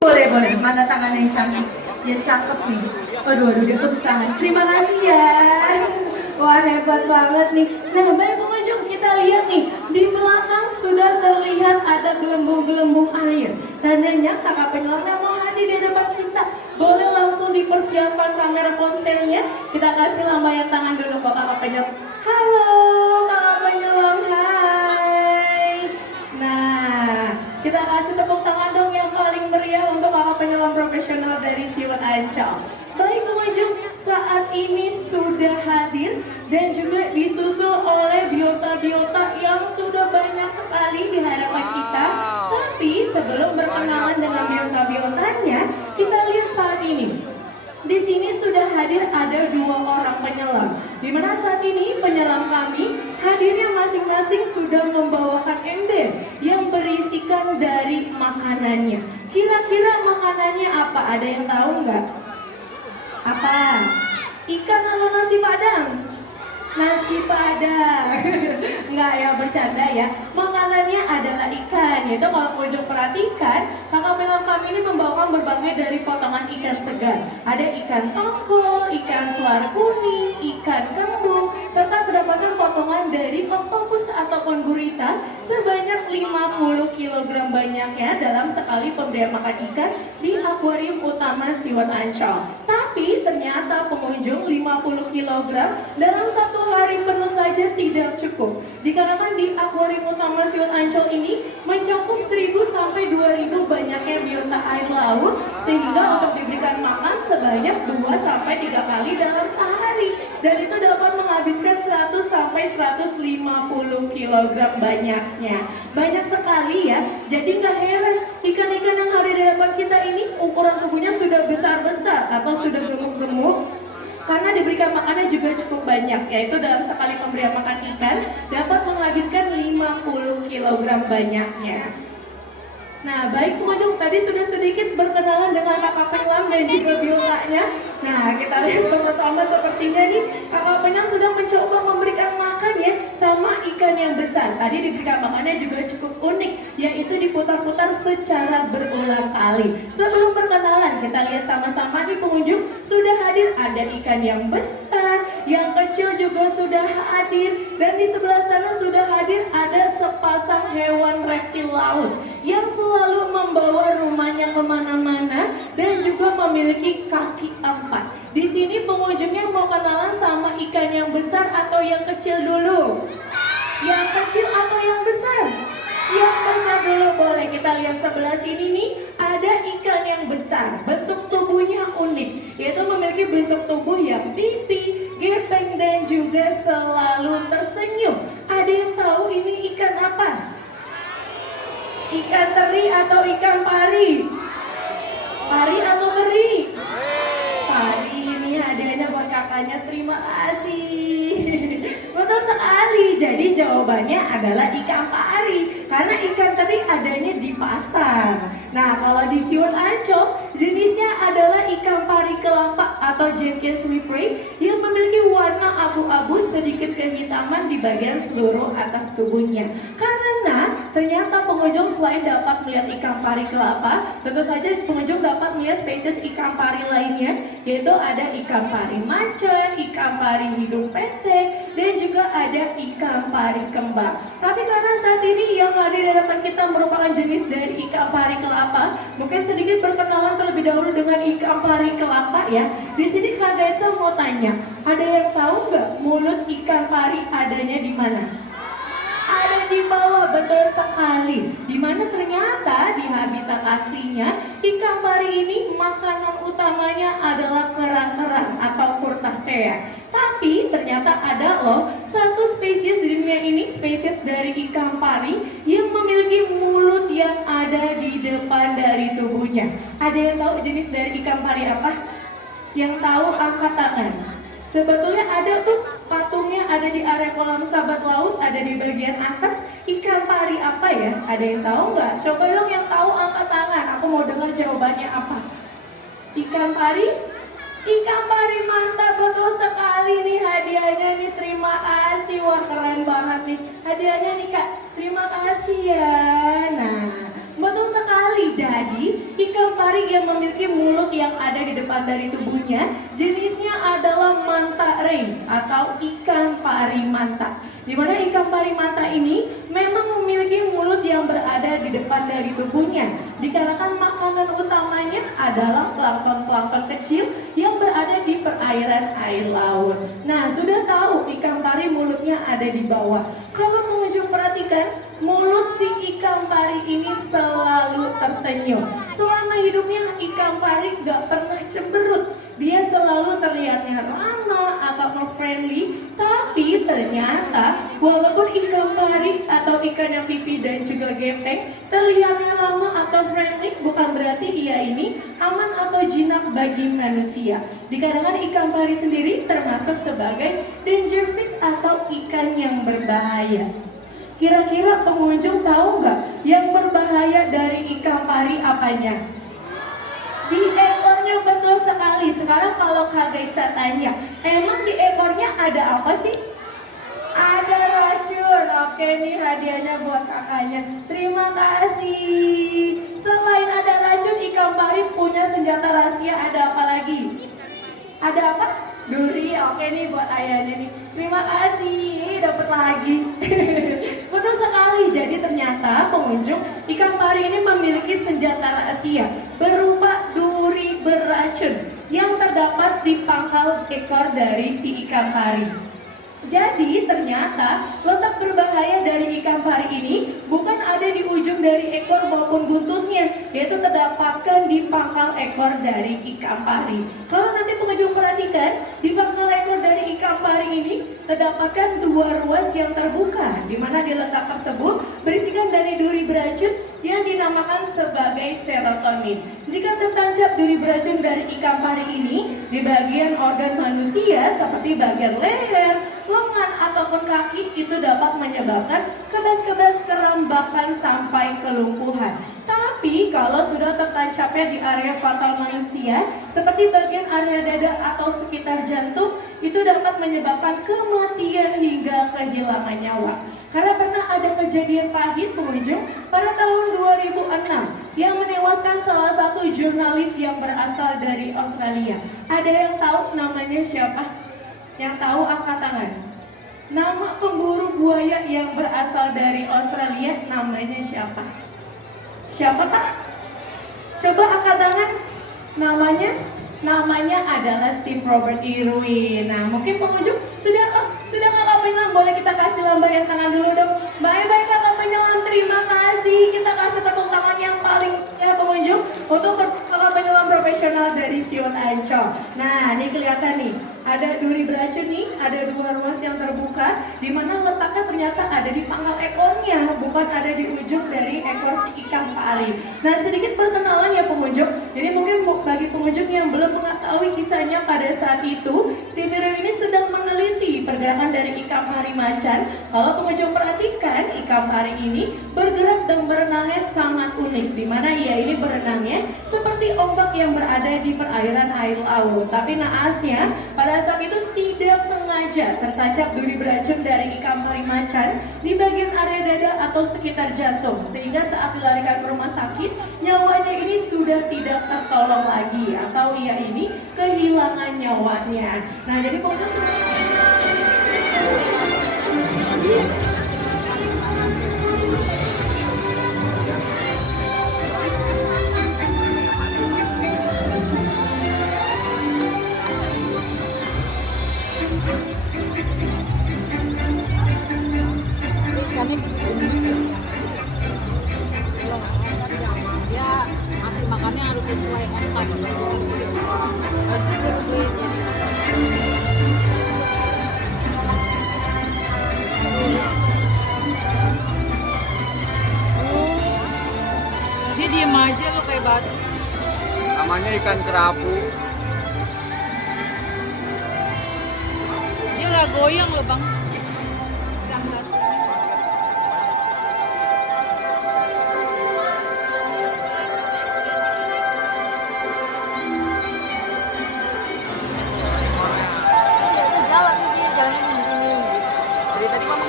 Boleh. Mana tangan yang cantik? Yang cakep nih. Aduh, dia kesusahan. Terima kasih ya. Wah, hebat banget nih. Nah, baik pengunjung, kita lihat nih. Di belakang sudah terlihat ada gelembung-gelembung air. Tandanya kakak penyelam yang mau hadir di depan kita. Boleh langsung dipersiapkan kamera ponselnya. Kita kasih lambaian tangan dulu kok kakak penyelam. Halo, kakak penyelam. Hai. Nah, kita kasih tepuk tangan dong yang paling meriah untuk kakak penyelam profesional dari SeaWorld Ancol. Baik pengunjung, saat ini sudah hadir dan juga disusul oleh biota-biota yang sudah banyak sekali di hadapan kita. Tapi sebelum berkenalan dengan biota-biotanya, kita lihat saat ini. Di sini sudah hadir ada 2 orang penyelam. Di mana saat ini penyelam kami hadirnya masing-masing sudah membawakan ember yang berisikan dari makanannya. Kira-kira makanannya apa? Ada yang tahu nggak? Apa? Ikan atau nasi padang? Nasi padang. Enggak ya, bercanda ya. Makanannya adalah ikan. Yaitu kalau pengunjung perhatikan, kakak penyelam kami ini membawakan berbagai dari potongan ikan segar. Ada ikan tongkol, ikan selar kuning, ikan kembung, serta terdapat potongan dari oktopus ataupun gurita sebanyak 50 kg banyaknya dalam sekali pemberian makan ikan di akuarium utama SeaWorld Ancol. Tapi ternyata pengunjung 50 kg dalam satu hari penuh saja tidak cukup. Dikarenakan di akuarium utama SeaWorld Ancol ini mencakup 1000 sampai 2000 banyaknya biota air laut, sehingga untuk diberikan makan sebanyak 2 sampai 3 kali dalam sehari. Dan itu dapat menghabiskan 100 sampai 150 kg banyaknya. Banyak sekali ya. Jadi nggak heran ikan-ikan yang hari di hadapan kita ini ukuran tubuhnya sudah besar-besar atau sudah gemuk-gemuk karena diberikan makannya juga cukup banyak, yaitu dalam sekali pemberian makan ikan dapat menghabiskan 50 kg banyaknya. Nah, baik pengunjung, tadi sudah sedikit berkenalan dengan kakak penyelam dan juga biotanya. Nah, kita lihat sama-sama sepertinya nih kakak penyelam sudah mencoba memberikan makan ya sama ikan yang besar. Tadi diberikan makannya juga cukup unik, yaitu diputar-putar secara berulang kali. Sebelum perkenalan, kita lihat sama-sama nih pengunjung, sudah hadir ada ikan yang besar, yang kecil juga sudah hadir, dan di sebelah sana sudah hadir ada sepasang hewan reptil laut yang selalu membawa rumahnya kemana-mana dan juga memiliki kaki 4. Di sini pengunjungnya mau kenalan sama ikan yang besar atau yang kecil dulu? Yang kecil atau yang besar? Yang besar dulu boleh. Kita lihat sebelah sini nih, ada ikan yang besar. Bentuk tubuhnya unik, yaitu memiliki bentuk tubuh yang pipi, gepeng, dan juga selalu tersenyum. Ada yang tahu ini ikan apa? Ikan teri atau ikan pari? Pari atau teri? Pari. Ini hadiahnya buat kakaknya, terima kasih. Betul sekali, jadi jawabannya adalah ikan pari. Karena ikan teri adanya di pasar. Nah, kalau di SeaWorld Ancol jenisnya adalah ikan pari kelapa atau Jenkins Whipray yang memiliki warna abu-abu sedikit kehitaman di bagian seluruh atas tubuhnya. Karena ternyata pengunjung selain dapat melihat ikan pari kelapa, tentu saja pengunjung dapat melihat spesies ikan pari lainnya, yaitu ada ikan pari macan, ikan pari hidung pesek, dan juga ada ikan pari kembang. Tapi karena saat ini yang hadir di hadapan kita merupakan jenis dari ikan pari kelapa, mungkin sedikit berkenalan terlebih dahulu dengan ikan pari kelapa ya. Di sini Kak Gaisa mau tanya, ada yang tahu nggak mulut ikan pari adanya di mana? Ada di bawah, betul sekali. Dimana ternyata di habitat aslinya ikan pari ini makanan utamanya adalah kerang-kerang atau Crustaceae. Tapi ternyata ada loh satu spesies di dunia ini, spesies dari ikan pari yang memiliki mulut yang ada di depan dari tubuhnya. Ada yang tahu jenis dari ikan pari apa? Yang tahu angkat tangan. Sebetulnya ada tuh patungnya ada di area kolam sahabat laut, ada di bagian atas. Ikan pari apa ya? Ada yang tahu nggak? Coba dong yang tahu angkat tangan. Aku mau dengar jawabannya apa. Ikan pari? Ikan pari, mantap, betul sekali nih hadiahnya nih. Terima kasih, wah keren banget nih hadiahnya nih Kak. Terima kasih ya. Nah, betul sekali. Jadi ikan pari pari yang memiliki mulut yang ada di depan dari tubuhnya, jenisnya adalah manta rays atau ikan pari manta. Di mana ikan pari manta ini memang memiliki mulut yang berada di depan dari tubuhnya, dikarenakan makanan utamanya adalah plankton-plankton kecil yang berada di perairan air laut. Nah, sudah tahu ikan pari mulutnya ada di bawah. Kalau pengunjung perhatikan, mulut si ikan pari ini selalu tersenyum. Selama hidupnya ikan pari gak pernah cemberut. Dia selalu terlihatnya ramah atau friendly, tapi ternyata walaupun ikan pari atau ikan yang pipih dan juga gepeng terlihatnya ramah atau friendly, bukan berarti ia ini aman atau jinak bagi manusia. Dikarenakan ikan pari sendiri termasuk sebagai danger fish atau ikan yang berbahaya. Kira-kira pengunjung tahu nggak yang berbahaya dari ikan pari apanya? Di ekornya, betul sekali. Sekarang kalau Kak Gaitsa tanya, emang di ekornya ada apa sih? Ada racun. Oke, nih hadiahnya buat kakaknya. Terima kasih. Selain ada racun, ikan pari punya senjata rahasia. Ada apa lagi? Ada apa? Duri. Oke nih buat ayahnya nih. Terima kasih. Dapat lagi. Betul sekali. Jadi ternyata pengunjung, ikan pari ini memiliki senjata rahasia berupa duri beracun yang terdapat di pangkal ekor dari si ikan pari. Jadi ternyata letak berbahaya dari ikan pari ini bukan ada di ujung dari ekor maupun buntutnya, yaitu terdapatkan di pangkal ekor dari ikan pari. Kalau nanti pengunjung perhatikan, di pangkal ekor dari ikan pari ini terdapatkan dua ruas yang terbuka, di mana di letak tersebut berisikan dari duri beracun yang dinamakan sebagai serotonin. Jika tertancap duri beracun dari ikan pari ini di bagian organ manusia seperti bagian leher, lengan ataupun kaki, itu dapat menyebabkan kebas-kebas, kerambakan sampai kelumpuhan. Tapi kalau sudah tertancapnya di area fatal manusia seperti bagian area dada atau sekitar jantung, itu dapat menyebabkan kematian hingga kehilangan nyawa. Karena pernah ada kejadian pahit pengunjung pada tahun 2006 yang menewaskan salah satu jurnalis yang berasal dari Australia. Ada yang tahu namanya siapa? Yang tahu angkat tangan. Nama pemburu buaya yang berasal dari Australia namanya siapa? Siapa kak? Coba angkat tangan. Namanya adalah Steve Robert Irwin. Nah, mungkin pengunjung sudah kakak penyelam, boleh kita kasih lambayan tangan dulu dong. Baik kakak penyelam, terima kasih. Kita kasih tepuk tangan yang paling ya pengunjung untuk kakak penyelam profesional dari Siwot Ancol. Nah, ini kelihatan nih, ada duri beracun nih, ada dua ruas yang terbuka, di mana letaknya ternyata ada di pangkal ekornya, bukan ada di ujung dari ekor si ikan pari. Nah, sedikit perkenalan ya pengunjung. Jadi mungkin bagi pengunjung yang belum mengetahui kisahnya, pada saat itu si Firman ini sedang meneliti pergerakan dari ikan pari macan. Kalau pengunjung perhatikan, ikan pari ini bergerak dan berenangnya sangat unik, di mana ia ini berenangnya seperti ombak yang berada di perairan air laut. Tapi naasnya pada saat itu tidak sengaja tertancap duri beracun dari ikan pari macan di bagian area dada atau sekitar jantung, sehingga saat dilarikan ke rumah sakit, nyawanya ini sudah tidak tertolong lagi atau ia ini kehilangan nyawanya. Nah, jadi pengunjung ikannya begitu dia arti makannya harus sesuai otak harus disiplin jadi dia diem aja lo kayak batu. Namanya ikan kerapu. Dia nggak goyang loh bang. Ikan batu.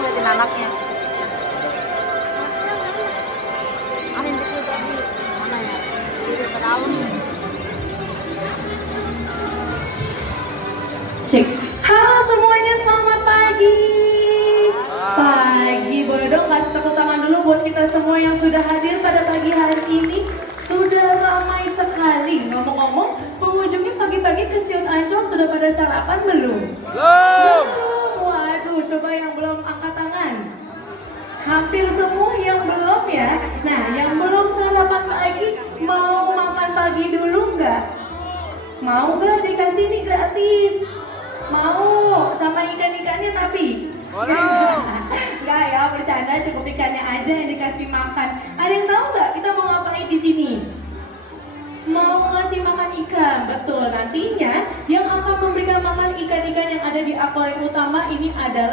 ngeliatin anaknya. Angin kecil tadi mana ya? Di ke dalam. Cek. Halo semuanya, selamat pagi. Pagi, boleh dong kasih tepuk tangan dulu buat kita semua yang sudah hadir pada pagi hari ini. Sudah ramai sekali. Ngomong-ngomong, pengunjungnya pagi-pagi ke Siut Ancol sudah pada sarapan belum? Belum. Belum. Waduh, coba yang belum angkat tangan. Hampir semua yang belum ya. Nah, yang belum sarapan pagi, mau makan pagi dulu nggak? Mau nggak dikasih nih gratis? Mau, sama ikan-ikannya tapi? Nggak ya, bercanda, cukup ikannya aja yang dikasih makan. Ada yang tahu nggak kita mau ngapain di sini? Mau ngasih makan ikan, betul. Nantinya yang akan memberikan makan ikan-ikan yang ada di akuarium utama ini adalah